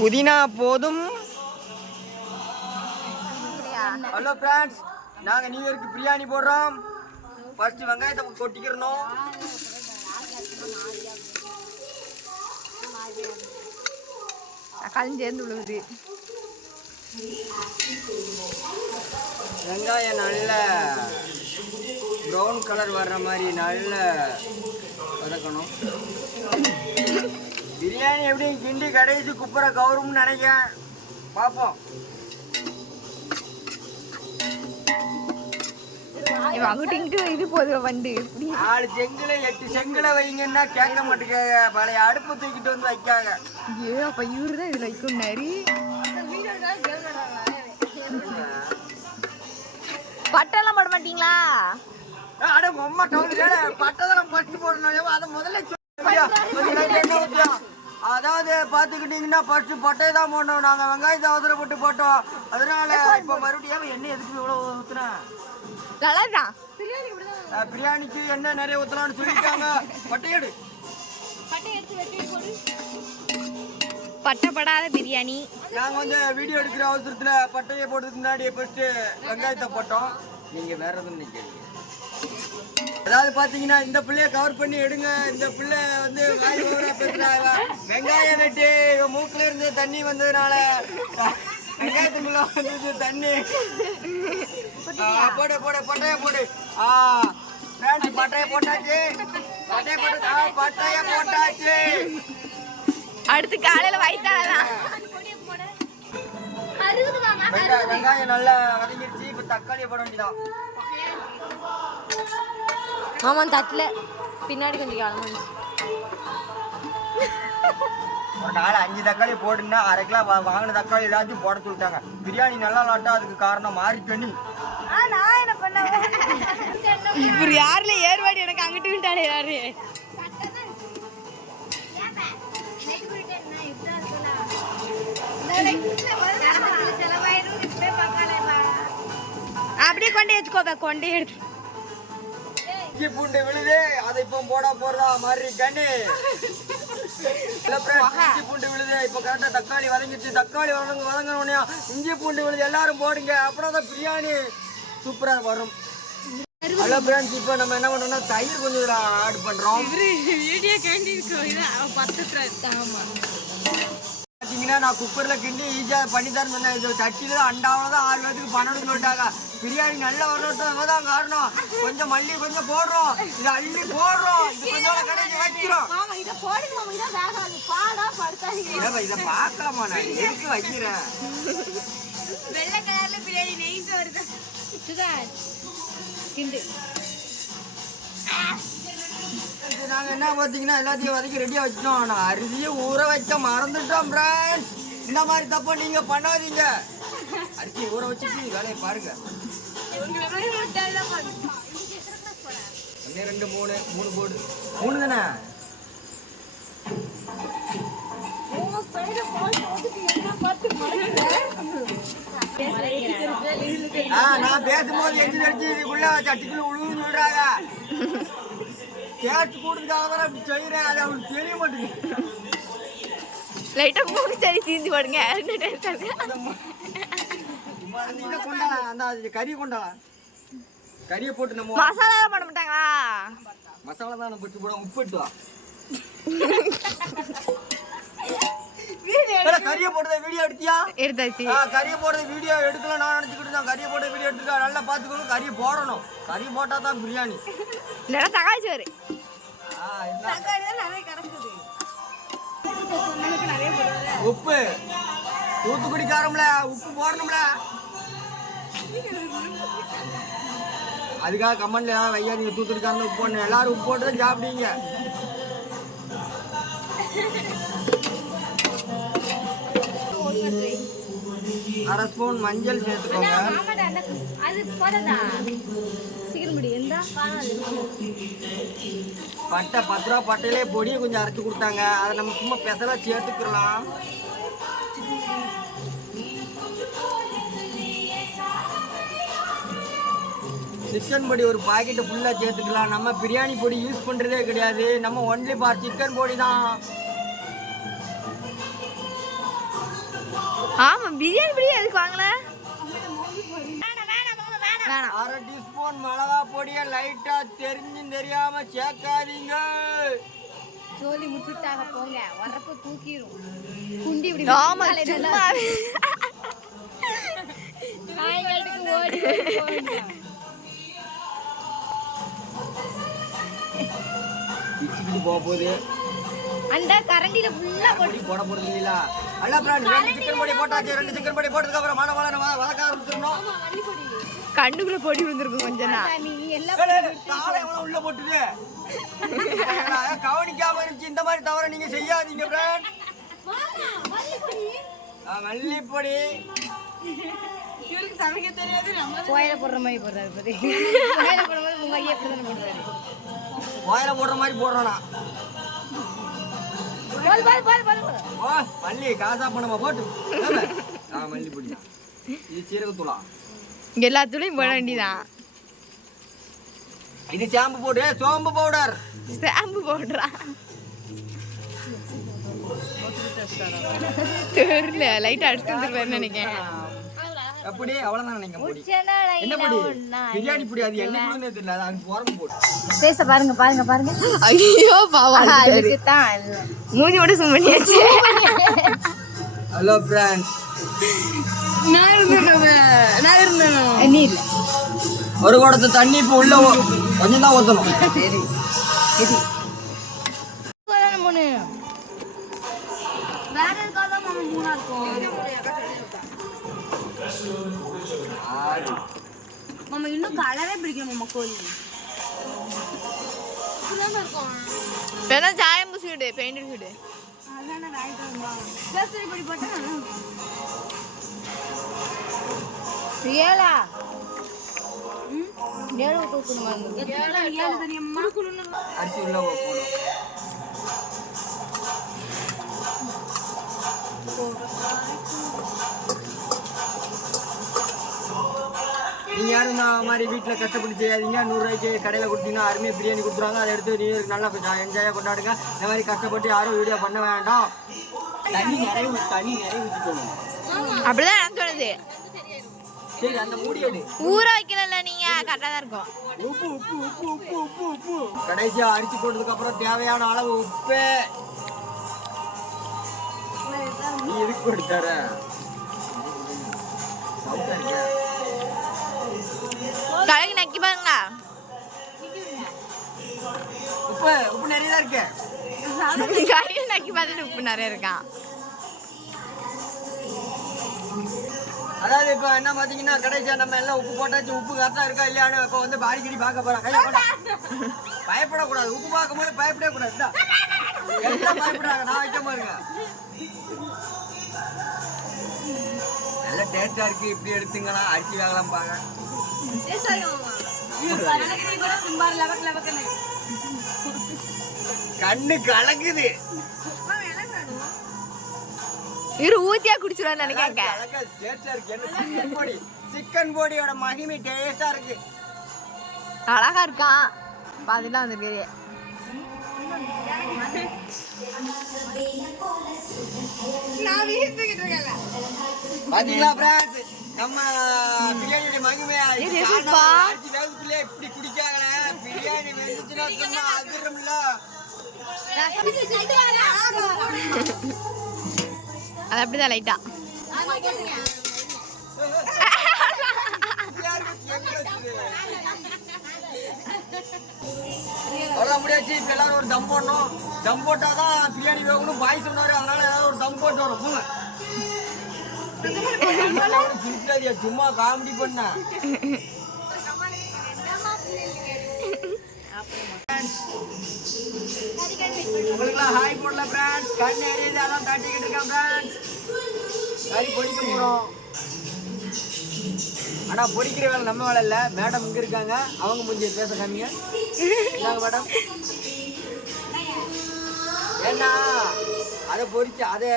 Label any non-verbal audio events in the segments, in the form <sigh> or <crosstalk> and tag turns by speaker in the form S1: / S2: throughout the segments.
S1: புதினா போதும். Hello friends நாங்கள் நியூ இயர்க்கு பிரியாணி போடுறோம். ஃபர்ஸ்ட் வெங்காயத்தை கொட்டிக்கிறணும்.
S2: தக்காளியும் சேர்ந்து விழுகுது
S1: வெங்காயம் நல்ல ப்ரௌன் கலர் வர்ற மாதிரி நல்ல வதக்கணும். பிரியாணி எப்படி? கிண்டி கடைசி குப்புற கவுரும்னு நினைக்கிறேன். பார்ப்போம்.
S2: அங்கிட்டு இங்கிட்டு இது போதும் வண்டு.
S1: நாலு செங்கலை எட்டு செங்கலை வைங்கன்னா கேட்க மாட்டேங்க பழைய அடுப்பு தூக்கிட்டு வந்து வைக்காங்க.
S2: ஐயோ அப்ப இவரு தான் இதுல வைக்கும் நரி. பட்டெல்லாம் போட மாட்டீங்களா?
S1: அட உம்மா டவுன் பட்டதெல்லாம் ஃபர்ஸ்ட் போடணும். அதை முதல்ல அதாவது பார்த்துக்கிட்டிங்கன்னா ஃபர்ஸ்ட் பட்டையை தான் போடணும். நாங்கள் வெங்காயத்தை அவசரப்பட்டு போட்டோம். அதனால இப்போ மறுபடியும் எண்ணெய் எதுக்கு இவ்வளோ ஊற்றுனேன் பிரியாணிக்கு எண்ணெய் நிறைய ஊற்றலாம்னு சொல்லிட்டாங்க பட்டையடு
S2: பட்டப்படாத பிரியாணி.
S1: நாங்கள் வந்து வீடியோ எடுக்கிற அவசரத்தில் பட்டையை போடுறதுக்கு முன்னாடி ஃபர்ஸ்ட்டு வெங்காயத்தை போட்டோம். நீங்கள் வேற எதுவும் நினைக்கிறீங்க அதாவது பார்த்தீங்கன்னா இந்த பிள்ளைய கவர் பண்ணி எடுங்க. இந்த பிள்ளை வந்து வெங்காயம் வெட்டி இவன் மூக்குல இருந்து தண்ணி வந்ததுனால. வெங்காயத்துக்குள்ள வந்தது தண்ணி. போடு போடு பட்டைய போடு. ஆ பட்டைய போட்டாச்சு. பட்டைய போட்டு பட்டைய போட்டாச்சு.
S2: அடுத்து காலையில வயிற்றாலதான்
S1: வெங்காயம் வெங்காயம் நல்லா வதங்கிடுச்சு இப்போ தக்காளியை போட வேண்டியதான்
S2: ஆமா தட்டுல. பின்னாடி கொஞ்சம் கிளம்பு
S1: ஒரு நாலு அஞ்சு தக்காளி போட்டுன்னா அரை கிலோ வாங்கின தக்காளி எல்லாத்தையும் போட சொல்லிட்டாங்க. பிரியாணி நல்லா இல்லாட்டா அதுக்கு காரணம் மாறி தண்ணி
S2: இவர் யாருல? ஏர்வாடி எனக்கு அங்கிட்டு விட்டாலே யாரு? அப்படியே கொண்டே வச்சுக்கோப்ப கொண்டே எடுத்து
S1: இஞ்சி பூண்டு விழுது அதை இப்போ போட போறதா மாறி கண்ணு. இஞ்சி பூண்டு விழுது இப்போ கரெக்டா தக்காளி வதங்கிச்சு தக்காளி வதங்க வதங்கினோடனே இஞ்சி பூண்டு விழுது எல்லாரும் போடுங்க. அப்புறம் தான் பிரியாணி. சூப்பரா வரும். ஹலோ ஃப்ரெண்ட்ஸ் இப்போ நம்ம என்ன பண்றோம்னா தயிர் கொஞ்சம் ஆட் பண்றோம்.
S2: வீடியோ கேண்டி பத்து ஆமா.
S1: பார்த்தீங்கன்னா நான் குக்கரில் கிண்டி ஈஸியாக பண்ணி தரேன் சொன்னேன். இது சட்டியில் தான் அண்டாவில் தான் ஆறு பேருக்கு பண்ணணும்னு சொல்லிட்டாங்க. பிரியாணி நல்லா வரட்டும் தான் காரணம். கொஞ்சம் மல்லி கொஞ்சம் போடுறோம். இது அள்ளி போடுறோம். இது கொஞ்சம் கடைசி வைக்கிறோம்.
S2: இத போடுங்க மாமா. இத வேகாது. பாடா படுத்தாதீங்க.
S1: ஏப்பா, இதை பார்க்கலாமா நான்? எதுக்கு வைக்கிறேன்?
S2: வெள்ளை கலர்ல பிரியாணி நெய்ஸ் வருது கிண்டு.
S1: நாங்கள் என்ன பார்த்தீங்கன்னா எல்லாத்தையும் வதக்கி ரெடியாக வச்சிட்டோம். ஆனால் அரிசியை ஊற வைக்க மறந்துட்டோம் ஃப்ரெண்ட்ஸ் இந்த மாதிரி தப்பு நீங்கள் பண்ணாதீங்க. அரிசி ஊற வச்சுட்டு வேலையை பாருங்க. ஒன்று ரெண்டு மூணு மூணு போடு. மூணு தானே? ஆ நான் பேசும்போது எஞ்சி அடிச்சு இதுக்குள்ள சட்டிக்குள்ள உழுவுன்னு சொல்றாங்க. டேஸ்ட் கூடுறதுக்காக தான் அப்படி செய்கிறேன் அது அவங்களுக்கு தெரிய மாட்டேங்குது.
S2: லைட்டா மூணு சரி சீந்தி போடுங்க.
S1: அந்த இதை கொண்டாடா அந்த கறி கொண்டாடா கறியை போட்டு நம்ம
S2: மசாலா போட மாட்டாங்களா?
S1: மசாலா தான் பிடிச்சி போட உப்பு <laughs> கறியை போடுறத வீடியோ எடுத்தியா?
S2: எடுத்தாச்சு.
S1: ஆ, கறியை போடுறது வீடியோ எடுக்கல நான் நினச்சிக்கிட்டு இருந்தேன். கறியை போட்டு வீடியோ எடுத்துட்டா நல்லா பார்த்துக்கணும் கறியை போடணும். கறி போட்டால் தான் பிரியாணி.
S2: இல்லைன்னா தக்காளி சோறு.
S1: உப்பு. தூத்துக்குடி காரம்ல உப்பு போடணும்ல. அதுக்காக கமெண்ட்ல வையாதீங்க தூத்துக்குடி காரம் உப்பு போடணும். எல்லாரும் உப்பு போட்டு தான் சாப்பிடுவீங்க. அரை ஸ்பூன் மஞ்சள் சேர்த்துக்கோங்க. பட்டை பத்து ரூபா பட்டையிலே பொடியை கொஞ்சம் அரைச்சி கொடுத்தாங்க. அதை நம்ம சும்மா பெசலாக சேர்த்துக்கலாம் சிக்கன் பொடி ஒரு பாக்கெட்டு ஃபுல்லாக சேர்த்துக்கலாம். நம்ம பிரியாணி பொடி யூஸ் பண்ணுறதே கிடையாது. நம்ம ஒன்லி ஃபார் சிக்கன் பொடி தான்
S2: ஆமா பிரியாணி பிரியாணி எதுக்கு வாங்கல
S1: அரை டீஸ்பூன் மிளகா பொடியை லைட்டா தெரிஞ்சும் தெரியாம சேர்க்காதீங்க.
S3: ஜோலி முடிச்சுட்டாங்க போங்க. வரப்ப தூக்கிரும். குண்டி இப்படி
S2: ஆமா சும்மா
S3: நாய்களுக்கு ஓடி
S1: போக போகுது.
S3: அந்த கரண்டில ஃபுல்லா போட்டு
S1: பொடி போட போறது இல்லையா? அல்ல பிராண்ட் ரெண்டு சிக்கன் பொடி போட்டாச்சு ரெண்டு சிக்கன் பொடி போட்டதுக்கு அப்புறம் மன வதக்க ஆரம்பிச்சிடணும்
S2: கண்ணுக்குள்ள பொடி விழுந்திருக்கும் கொஞ்சம்
S1: காலை எவனோ உள்ள போட்டுது கவனிக்காம இருந்துச்சு. இந்த மாதிரி தவிர நீங்க செய்யாதீங்க பிராண்ட் மல்லிப்பொடி <laughs>
S3: கோயில போடுற மாதிரி போடுறாரு பத்தி கோயில உங்க ஐயா போடுறாரு.
S1: போடுற மாதிரி போடுறானா.
S3: பால்
S1: ஓ மல்லி காசா பண்ணமா போட்டு. ஆ மல்லிப்பொடி தான் இது சீரகத்தூளா
S2: எல்லாத்துலயும் போட வேண்டியதான்
S1: இது ஷாம்பு போடு சோம்பு பவுடர்.
S2: ஸ்டாம்பு போடுறா தெரியல லைட்டா அடிச்சுட்டு வந்துருவாருன்னு நினைக்கிறேன்.
S1: எப்படி அவ்வளவுதான் நினைக்க பொடி.
S3: உச்சனா
S1: என்ன பொடி? பிரியாணி பொடி அது என்ன தெரியல அது அங்க
S3: பேச பாருங்க பாருங்க பாருங்க.
S2: ஐயோ பாவம்
S3: அதுக்கு தான்
S2: மூஞ்சி மட்டும் சும் பண்ணியாச்சு.
S1: ஹலோ பிரான்ஸ்
S2: நான் இருந்தேன் நான் இருந்தேன்
S3: நீ இல்ல
S1: ஒரு குடத்து தண்ணி இப்போ உள்ள கொஞ்சம் தான் ஊற்றணும்
S2: சரி
S3: மூணு மாமா இன்னும் கலரே பிடிக்கணும் மாமா கோழி
S2: வேணா சாயம் பூசி விடு பெயிண்ட் அடிச்சு விடு
S3: அதானே ரைட்
S1: நீங்க யாரும் இந்த மாதிரி வீட்டில் கஷ்டப்பட்டு செய்யாதீங்க. நூறுரூவாய்க்கு கடையில் கொடுத்தீங்கன்னா அருமையாக பிரியாணி கொடுத்துருவாங்க. அதை எடுத்து நியூ இயர்க்கு நல்லா கொஞ்சம் என்ஜாயாக கொண்டாடுங்க. இந்த மாதிரி கஷ்டப்பட்டு யாரும் வீடியோ பண்ண வேண்டாம். தண்ணி நிறைய தண்ணி நிறைய ஊற்றிக்கணும்
S2: அப்படிதான் எனக்கு தோணுது.
S1: சரி அந்த மூடி எடு.
S2: ஊற வைக்கல நீங்க? கரெக்டா தான் இருக்கும்.
S1: உப்பு உப்பு உப்பு உப்பு உப்பு உப்பு. கடைசியா அரிசி போட்டதுக்கு அப்புறம் தேவையான அளவு உப்பு. நீ எதுக்கு கொடுத்தார
S2: பாருங்களா
S1: உப்பு உப்பு நிறைய தான் இருக்கு
S2: கையில் நக்கி பார்த்துட்டு உப்பு நிறைய இருக்கான்
S1: அதாவது இப்போ என்ன பார்த்தீங்கன்னா கடைசியா நம்ம எல்லாம் உப்பு போட்டாச்சு உப்பு கரெக்டாக இருக்கா இல்லையான்னு இப்போ வந்து அடிக்கடி பார்க்க போறோம். கையை போட பயப்படக்கூடாது. உப்பு பார்க்கும் போது பயப்படவே கூடாது. எல்லாம் பயப்படுறாங்க. நான் வைக்க பாருங்க. நல்ல டேஸ்டா இருக்கு. இப்படி எடுத்துங்களா அரிசி வேகலாம் பாங்க கண்ணு கலக்குது.
S2: இவரு ஊத்தியா
S1: இருக்கு. என்ன சிக்கன் பொடி? சிக்கன் பொடியோட மகிமை டேஸ்டா இருக்கு.
S2: அழகா இருக்கான் பாதிலாம் வந்துருக்கு.
S1: பாத்தீங்களா நம்ம பிரியாணியோட இப்படி குடிக்காங்களே பிரியாணி வெந்துச்சுன்னா சும்மா அதிரும்ல.
S2: அது அப்படிதான் லைட்டா
S1: அவ்வளோ முடியாச்சு. இப்போ எல்லாரும் ஒரு தம் போடணும். தம் போட்டாதான் பிரியாணி வேகணும். பாய் சொன்னாரு. அதனால ஏதாவது ஒரு தம் போட்டு வரும் போங்க. <laughs> சிரிக்காதியா சும்மா காமெடி பண்ண. உங்களுக்குலாம் ஹாய் போடல ஃப்ரெண்ட்ஸ் கண் எரியுது அதான் தட்டிக்கிட்டு இருக்கேன் ஃப்ரெண்ட்ஸ் கறி பொடிக்க போகிறோம் ஆனால் பொடிக்கிற வேலை நம்ம வேலை இல்லை. மேடம் இங்கே இருக்காங்க. அவங்க முடிஞ்சு பேச காமிங்க. இந்தாங்க மேடம் ஏன்னா அதை பொறிச்சு அதை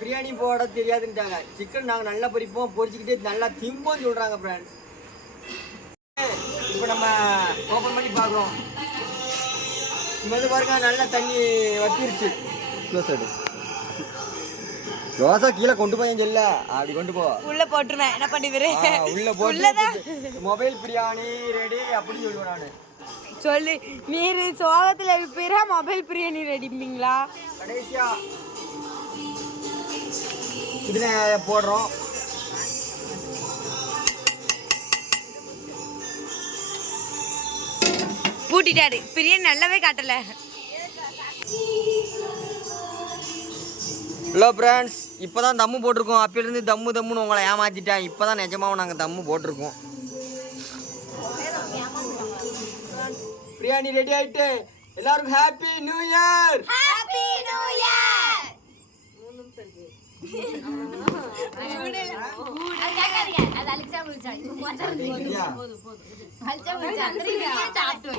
S1: பிரியாணி போட தெரியாதுன்ட்டாங்க. சிக்கன் நாங்கள் நல்லா பொரிப்போம் பொறிச்சுக்கிட்டே நல்லா திம்போன்னு சொல்கிறாங்க ஃப்ரெண்ட்ஸ் இப்போ நம்ம ஓப்பன் பண்ணி பார்க்குறோம். இங்க வந்து பாருங்க நல்லா தண்ணி வத்திருச்சு. க்ளோஸ் ஆடு ரோசா கீழே கொண்டு போய் சொல்ல அப்படி கொண்டு போ.
S2: உள்ள போட்டுருவேன். என்ன பண்ணிவிரு
S1: உள்ள போட்டு மொபைல் பிரியாணி ரெடி அப்படின்னு சொல்லுவேன் நானு.
S2: சொல்லு. మీరు சோகத்துல இருப்பீரா? மொபைல் பிரியாணி ரெடிப்பீங்களா
S1: கடைசியா. இதுல போடுறோம்.
S2: பூட்டிட்டாரு. பிரியாணி நல்லாவே காட்டல.
S1: ஹலோ ஃப்ரெண்ட்ஸ் இப்போ தான் தம்மு போட்டிருக்கோம். அப்பிலிருந்து தம்மு தம்முன்னு உங்களை ஏமாத்திட்டேன். இப்போ தான் நிஜமாவும் நாங்கள் தம்மு போட்டிருக்கோம். பிரியாணி ரெடி ஆயிட்டு? எல்லாருக்கும் happy new year
S3: happy new year அது அழிச்சா முடிச்சா? அழிச்சா முடிச்சா? சாப்பிட்டு.